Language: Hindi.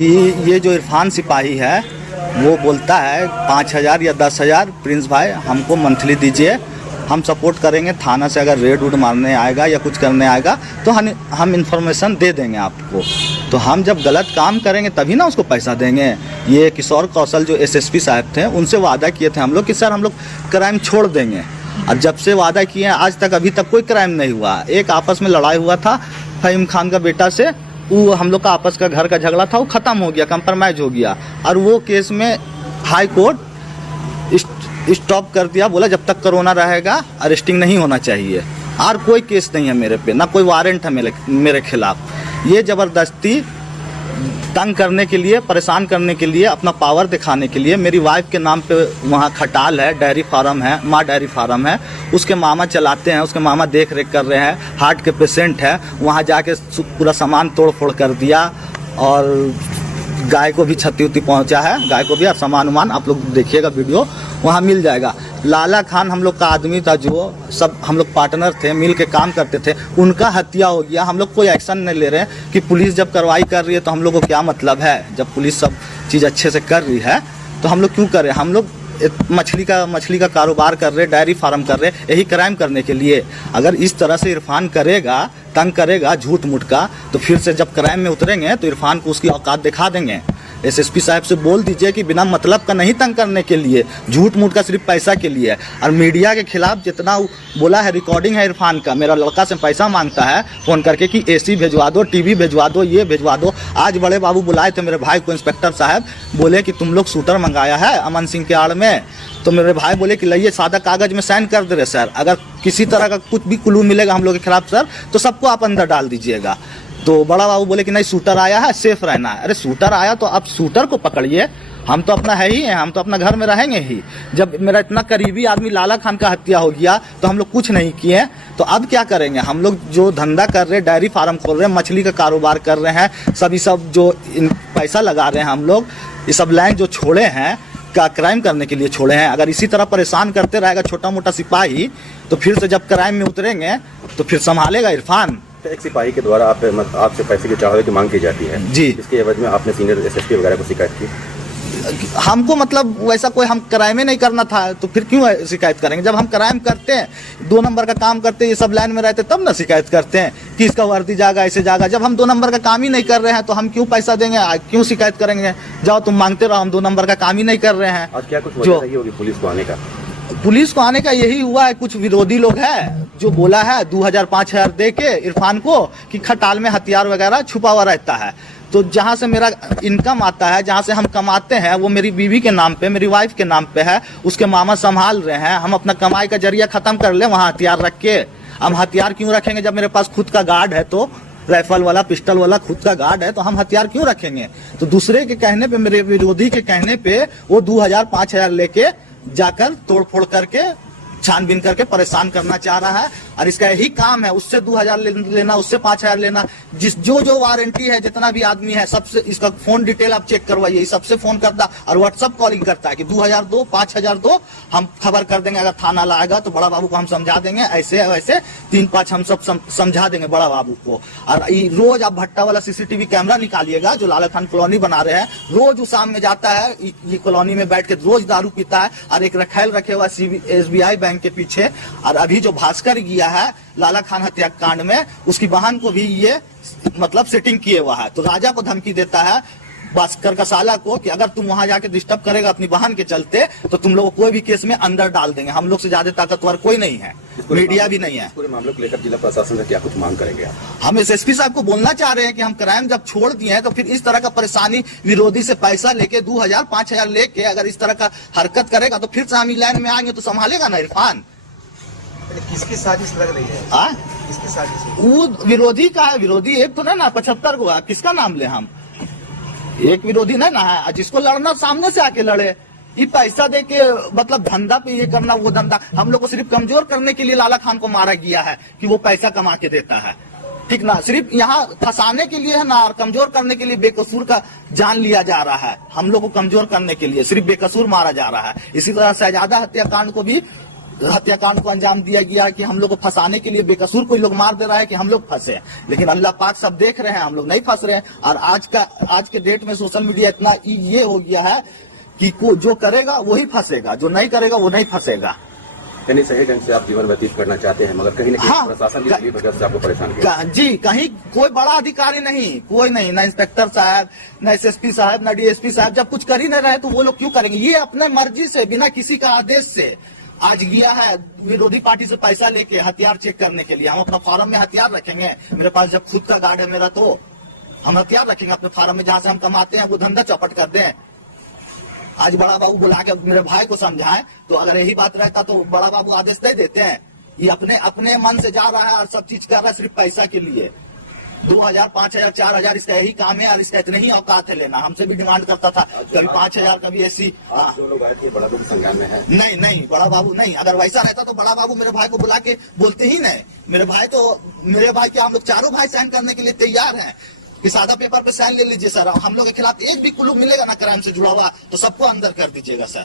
ये जो इरफान सिपाही है वो बोलता है 5,000 या 10,000 प्रिंस भाई हमको मंथली दीजिए, हम सपोर्ट करेंगे। थाना से अगर रेड वूड मारने आएगा या कुछ करने आएगा तो हम इन्फॉर्मेशन दे देंगे आपको। तो हम जब गलत काम करेंगे तभी ना उसको पैसा देंगे। ये किशोर कौशल जो एसएसपी साहब थे उनसे वादा किए थे हम लोग कि सर हम लोग क्राइम छोड़ देंगे, और जब से वादा किए हैं आज तक अभी तक कोई क्राइम नहीं हुआ। एक आपस में लड़ाई हुआ था फहीम खान का बेटा से, वो हम लोग का आपस का घर का झगड़ा था, वो ख़त्म हो गया, कंप्रोमाइज़ हो गया, और वो केस में हाई कोर्ट स्टॉप कर दिया, बोला जब तक कोरोना रहेगा अरेस्टिंग नहीं होना चाहिए। और कोई केस नहीं है मेरे पे, ना कोई वारंट है मेरे खिलाफ। ये ज़बरदस्ती तंग करने के लिए, परेशान करने के लिए, अपना पावर दिखाने के लिए मेरी वाइफ के नाम पे वहाँ खटाल है, डेयरी फार्म है, माँ डेयरी फार्म है, उसके मामा चलाते हैं, उसके मामा देख रेख कर रहे हैं, हार्ट के पेशेंट है, वहाँ जाके पूरा सामान तोड़ फोड़ कर दिया, और गाय को भी क्षति उति पहुँचा है, गाय को भी, और सामान वामान आप लोग देखिएगा वीडियो वहाँ मिल जाएगा। लाला खान हम लोग का आदमी था, जो सब हम लोग पार्टनर थे, मिल के काम करते थे, उनका हत्या हो गया। हम लोग कोई एक्शन नहीं ले रहे हैं कि पुलिस जब कार्रवाई कर रही है तो हम लोग को क्या मतलब है। जब पुलिस सब चीज़ अच्छे से कर रही है तो हम लोग क्यों करें। हम लोग मछली का कारोबार कर रहे, डेयरी फार्म कर रहे, यही क्राइम करने के लिए। अगर इस तरह से इरफान करेगा, तंग करेगा झूठ मूठ का, तो फिर से जब क्राइम में उतरेंगे तो इरफान को उसकी औकात दिखा देंगे। एसएसपी साहब से बोल दीजिए कि बिना मतलब का नहीं तंग करने के लिए, झूठ मूठ का सिर्फ पैसा के लिए। और मीडिया के खिलाफ जितना बोला है, रिकॉर्डिंग है इरफान का, मेरा लड़का से पैसा मांगता है फ़ोन करके कि एसी भिजवा दो, टीवी भिजवा दो, ये भिजवा दो। आज बड़े बाबू बुलाए थे मेरे भाई को, इंस्पेक्टर साहब बोले कि तुम लोग शूटर मंगाया है अमन सिंह के आड़ में, तो मेरे भाई बोले कि लाइए सादा कागज़ में साइन कर दे रहे सर, अगर किसी तरह का कुछ भी क्लू मिलेगा हम लोग के खिलाफ सर तो सबको आप अंदर डाल दीजिएगा। तो बड़ा बाबू बोले कि नहीं शूटर आया है, सेफ रहना है। अरे शूटर आया तो आप शूटर को पकड़िए, हम तो अपना है ही हैं, हम तो अपना घर में रहेंगे ही। जब मेरा इतना करीबी आदमी लाला खान का हत्या हो गया तो हम लोग कुछ नहीं किए, तो अब क्या करेंगे। हम लोग जो धंधा कर रहे हैं, डेयरी फार्म खोल रहे हैं, मछली का कारोबार कर रहे हैं, सभी सब जो पैसा लगा रहे हैं हम लोग, ये सब लाइन जो छोड़े हैं का क्राइम करने के लिए छोड़े हैं। अगर इसी तरह परेशान करते रहेगा छोटा मोटा सिपाही तो फिर से जब क्राइम में उतरेंगे तो फिर संभालेगा इरफान। एक सिपाही के द्वारा आपसे पैसे की चाहते की मांग की जाती है जी, इसके एवज में आपने सीनियर एसएसपी वगैरह को शिकायत की। हमको मतलब वैसा कोई हम क्राइम ही नहीं करना था तो फिर क्यों शिकायत करेंगे। जब हम क्राइम करते हैं, 2 नंबर का काम करते हैं, ये सब लाइन में रहते तब ना शिकायत करते हैं कि इसका वर्दी जाएगा, ऐसे जाएगा। जब हम 2 नंबर का काम ही नहीं कर रहे हैं तो हम क्यों पैसा देंगे, क्यों शिकायत करेंगे। जाओ तुम मांगते रहो, हम 2 नंबर का काम ही नहीं कर रहे हैं। और क्या कुछ वजह रही होगी पुलिस को आने का? पुलिस को आने का यही हुआ है, कुछ विरोधी लोग हैं जो बोला है 2,000-5,000 दे के इरफान को कि खटाल में हथियार वगैरह छुपा हुआ रहता है। तो जहाँ से मेरा इनकम आता है, जहाँ से हम कमाते हैं, वो मेरी बीवी के नाम पे, मेरी वाइफ के नाम पे है, उसके मामा संभाल रहे हैं। हम अपना कमाई का जरिया खत्म कर ले वहाँ हथियार रख के। हम हथियार क्यों रखेंगे जब मेरे पास खुद का गार्ड है, तो राइफल वाला, पिस्टल वाला खुद का गार्ड है, तो हम हथियार क्यों रखेंगे। तो दूसरे के कहने पे, मेरे विरोधी के कहने पे वो 2,000-5,000 लेके जाकर तोड़ फोड़ करके छानबीन करके परेशान करना चाह रहा है। और इसका यही काम है, उससे 2,000 लेना, उससे 5,000 लेना। जो वारंटी है, जितना भी आदमी है, सबसे इसका फोन डिटेल आप चेक करवाइए, सबसे फोन करता और व्हाट्सअप कॉलिंग करता है कि 2,000 दो, 5,000 दो, हम खबर कर देंगे। अगर थाना लाएगा तो बड़ा बाबू को हम समझा देंगे, ऐसे वैसे 3-5 हम सब समझा देंगे बड़ा बाबू को। और रोज आप भट्टा वाला सीसीटीवी कैमरा निकालिएगा जो लाला खान कॉलोनी बना रहे हैं, रोज उस शाम में जाता है, ये कॉलोनी में बैठ के रोज दारू पीता है, और एक रखेल रखे हुआ SBI बैंक के पीछे। और अभी जो भास्कर गया है लाला खान हत्याकांड में, उसकी बहन को भी ये मतलब सेटिंग किए हुआ है। तो राजा को धमकी देता है, भास्कर का साला को, कि अगर तुम वहां जाके डिस्टर्ब करेगा अपनी बहन के चलते तो तुम लोग को कोई भी केस में अंदर डाल देंगे। हम लोग से ज्यादा ताकतवर कोई नहीं है, मीडिया भी नहीं है। पूरे मामले को लेकर जिला प्रशासन से क्या कुछ मांग करेंगे? हम एसएसपी साहब को बोलना चाह रहे हैं कि हम क्राइम जब छोड़ दिए हैं तो फिर इस तरह का परेशानी, विरोधी से पैसा लेके 2,000-5,000 लेके अगर इस तरह का हरकत करेगा तो फिर से हम लाइन में आएंगे तो संभालेगा ना इरफान। किसकी साजिश लग रही है? किसकी साजिश? वो विरोधी का है, विरोधी एक तो ना 75 को है, किसका नाम ले हम। एक विरोधी ना है, जिसको लड़ना सामने से आके लड़े। ये पैसा दे के मतलब धंधा पे ये करना, वो धंधा। हम लोग को सिर्फ कमजोर करने के लिए लाला खान को मारा गया है कि वो पैसा कमा के देता है, ठीक ना। सिर्फ यहाँ फंसाने के लिए है ना, और कमजोर करने के लिए बेकसूर का जान लिया जा रहा है। हम लोग को कमजोर करने के लिए सिर्फ बेकसूर मारा जा रहा है। इसी तरह शहजादा हत्याकांड को भी हत्याकांड को अंजाम दिया गया कि हम लोग को फंसाने के लिए बेकसूर कोई लोग मार दे रहा है कि हम लोग फंसे। लेकिन अल्लाह पाक सब देख रहे हैं, हम लोग नहीं फंस रहे हैं। और आज के डेट में सोशल मीडिया इतना ये हो गया है कि जो करेगा वही फंसेगा, जो नहीं करेगा वो नहीं फंसेगा। यानी सही ढंग से आप जीवन व्यतीत करना चाहते हैं, मगर कहीं ना कहीं प्रशासन की तकलीफ वजह से आपको परेशान किया। जी, कहीं कोई बड़ा अधिकारी नहीं, कोई नहीं, ना इंस्पेक्टर साहब, ना एसएसपी साहब, ना डीएसपी साहब, जब कुछ कर ही नहीं रहे तो वो लोग क्यों करेंगे? ये अपने मर्जी से बिना किसी का आदेश से आज गया है विरोधी पार्टी से पैसा लेके हथियार चेक करने के लिए। हम अपना फार्म में हथियार रखेंगे, मेरे पास जब खुद का गार्ड है मेरा तो हम हथियार रखेंगे अपने फार्म में, जहां से हम कमाते हैं वो धंधा चौपट कर दें। आज बड़ा बाबू बुला के मेरे भाई को समझाएं, तो अगर यही बात रहता तो बड़ा बाबू आदेश दे देते हैं। ये अपने मन से जा रहा है और सब चीज कर रहा है सिर्फ पैसा के लिए। 2000, 5000, 4000 इसका यही काम है और इसका इतने ही औकात है लेना। हमसे भी डिमांड करता था, कभी 5000, कभी ऐसी। बड़ा बाबू संज्ञान में है? नहीं, बड़ा बाबू नहीं। अगर वैसा रहता तो बड़ा बाबू मेरे भाई को बुला के बोलते ही नहीं। मेरे भाई के हम लोग चारों भाई साइन करने के लिए तैयार हैं कि सादा पेपर पे साइन ले लीजिए सर, हम लोग के खिलाफ एक भी क्लू मिलेगा ना क्राइम से जुड़ा हुआ तो सबको अंदर कर दीजिएगा सर।